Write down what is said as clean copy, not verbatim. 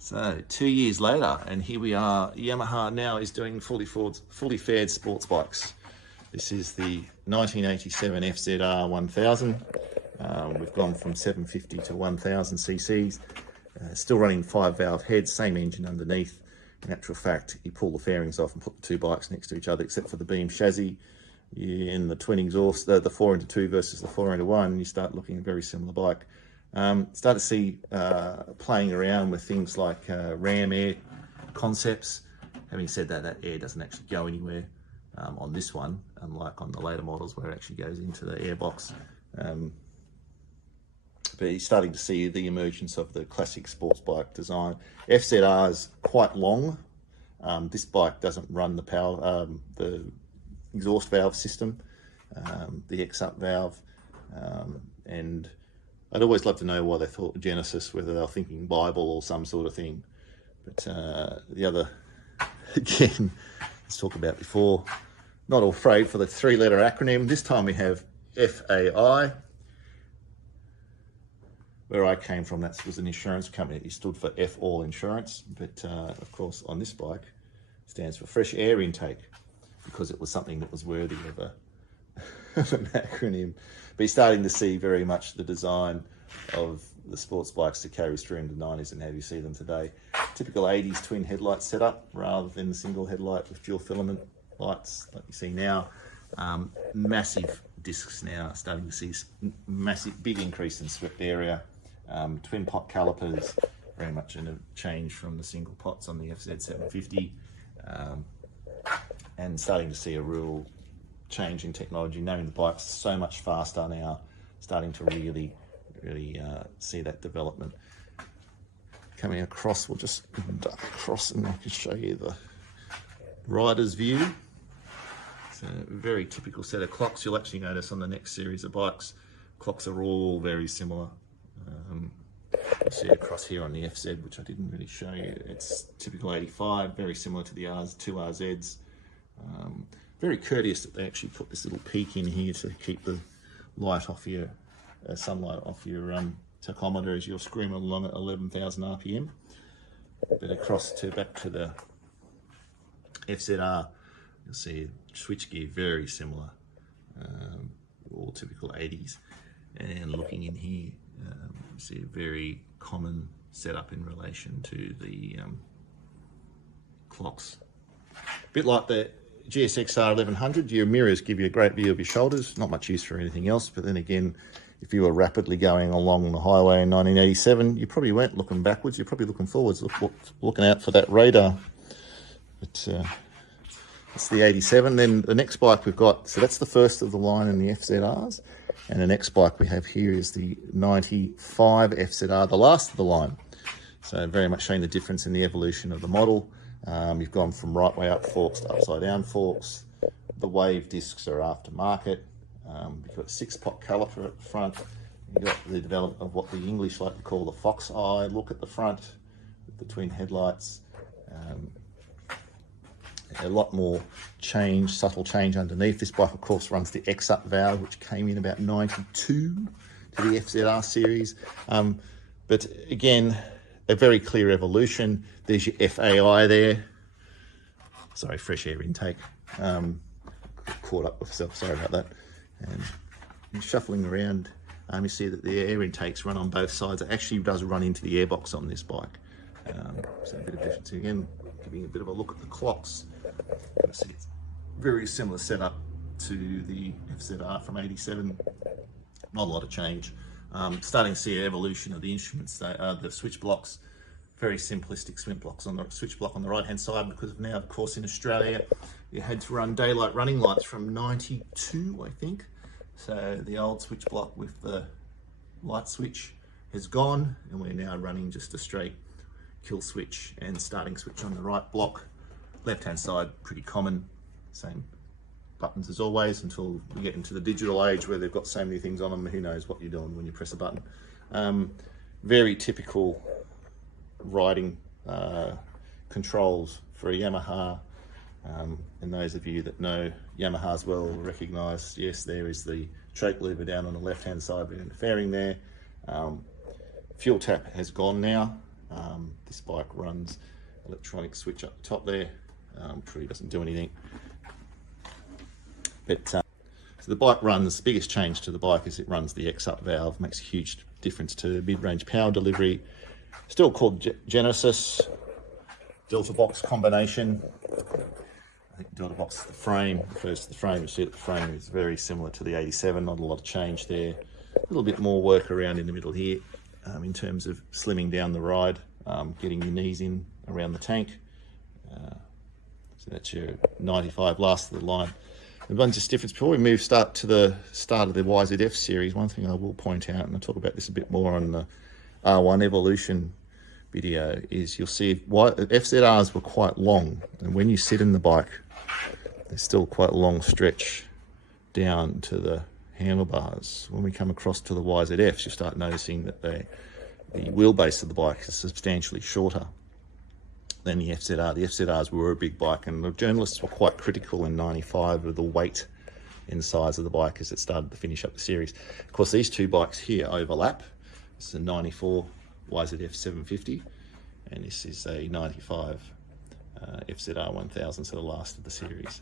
So 2 years later, and here we are. Yamaha now is doing fully fared sports bikes. This is the 1987 FZR1000. We've gone from 750 to 1000 cc's. Still running 5-valve heads, same engine underneath. In actual fact, you pull the fairings off and put the two bikes next to each other, except for the beam chassis. In the twin exhaust, the 4x2 versus the 4x1, you start looking at a very similar bike. Start to see playing around with things like ram air concepts. Having said that, that air doesn't actually go anywhere on this one, unlike on the later models where it actually goes into the airbox. But you're starting to see the emergence of the classic sports bike design. FZR is quite long. This bike doesn't run the power, the exhaust valve system, the X-up valve, and I'd always love to know why they thought Genesis, whether they were thinking Bible or some sort of thing. But the other, again, let's talk about before, not all afraid for the 3-letter acronym. This time we have FAI. Where I came from, that was an insurance company. It stood for F All Insurance. But of course, on this bike, it stands for Fresh Air Intake, because it was something that was worthy of an acronym. But you're starting to see very much the design of the sports bikes that carries through into the 90s and how you see them today. Typical 80s twin headlight setup rather than the single headlight with dual filament lights like you see now. Massive discs now, starting to see massive, big increase in swept area. Twin pot calipers, very much in a change from the single pots on the FZ750. And starting to see a real change in technology, knowing the bike's so much faster now, starting to really see that development. Coming across, we'll just duck across and I can show you the rider's view. It's a very typical set of clocks. You'll actually notice on the next series of bikes, clocks are all very similar. You see across here on the FZ, which I didn't really show you, it's typical 85, very similar to the two RZs. Very courteous that they actually put this little peak in here to keep the light off your sunlight off your tachometer as you're screaming along at 11,000 RPM. But across to back to the FZR, you'll see switchgear very similar, all typical 80s. And looking in here, you see a very common setup in relation to the clocks. A bit like the GSXR1100, your mirrors give you a great view of your shoulders, not much use for anything else. But then again, if you were rapidly going along the highway in 1987, you probably weren't looking backwards, you're probably looking forwards, looking out for that radar. But it's the 87. Then the next bike we've got, so that's the first of the line in the FZRs. And the next bike we have here is the 95 FZR, the last of the line. So very much showing the difference in the evolution of the model. You've gone from right way up forks to upside down forks. The wave discs are aftermarket. You've got a 6-pot caliper at the front. You've got the development of what the English like to call the fox eye look at the front with the twin headlights. A lot more change, subtle change underneath. This bike, of course, runs the X-up valve, which came in about 92 to the FZR series. But again, a very clear evolution. There's your FAI there. Sorry, fresh air intake. Caught up with myself, sorry about that. And shuffling around, you see that the air intakes run on both sides. It actually does run into the airbox on this bike. So a bit of difference again, giving a bit of a look at the clocks. See, it's very similar setup to the FZR from 87. Not a lot of change. Starting to see an evolution of the instruments, the switch blocks. Very simplistic switch blocks on the switch block on the right hand side, because now, of course, in Australia you had to run daylight running lights from 92, I think. So the old switch block with the light switch has gone, and we're now running just a straight kill switch and starting switch on the right block. Left hand side, pretty common, same buttons as always, until we get into the digital age where they've got so many things on them, who knows what you're doing when you press a button. Very typical riding controls for a Yamaha, and those of you that know Yamahas well will recognise, yes, there is the choke lever down on the left hand side with the fairing there. Fuel tap has gone now. This bike runs electronic switch up the top there, which really doesn't do anything. But so the bike runs, the biggest change to the bike is it runs the X-up valve, makes a huge difference to mid-range power delivery. Still called Genesis Delta box combination. I think Delta box is the frame. Refers to the frame. You see that the frame is very similar to the 87. Not a lot of change there. A little bit more work around in the middle here in terms of slimming down the ride, getting your knees in around the tank. So that's your 95 last of the line. The one just difference before we start to the start of the YZF series. One thing I will point out, and I'll talk about this a bit more on the R1 Evolution video, is you'll see FZRs were quite long, and when you sit in the bike, there's still quite a long stretch down to the handlebars. When we come across to the YZFs, you start noticing that the wheelbase of the bike is substantially shorter than the FZR. The FZRs were a big bike, and the journalists were quite critical in 95 of the weight and size of the bike as it started to finish up the series. Of course, these two bikes here overlap. This is a 94 YZF750, and this is a 95 FZR1000, so the last of the series.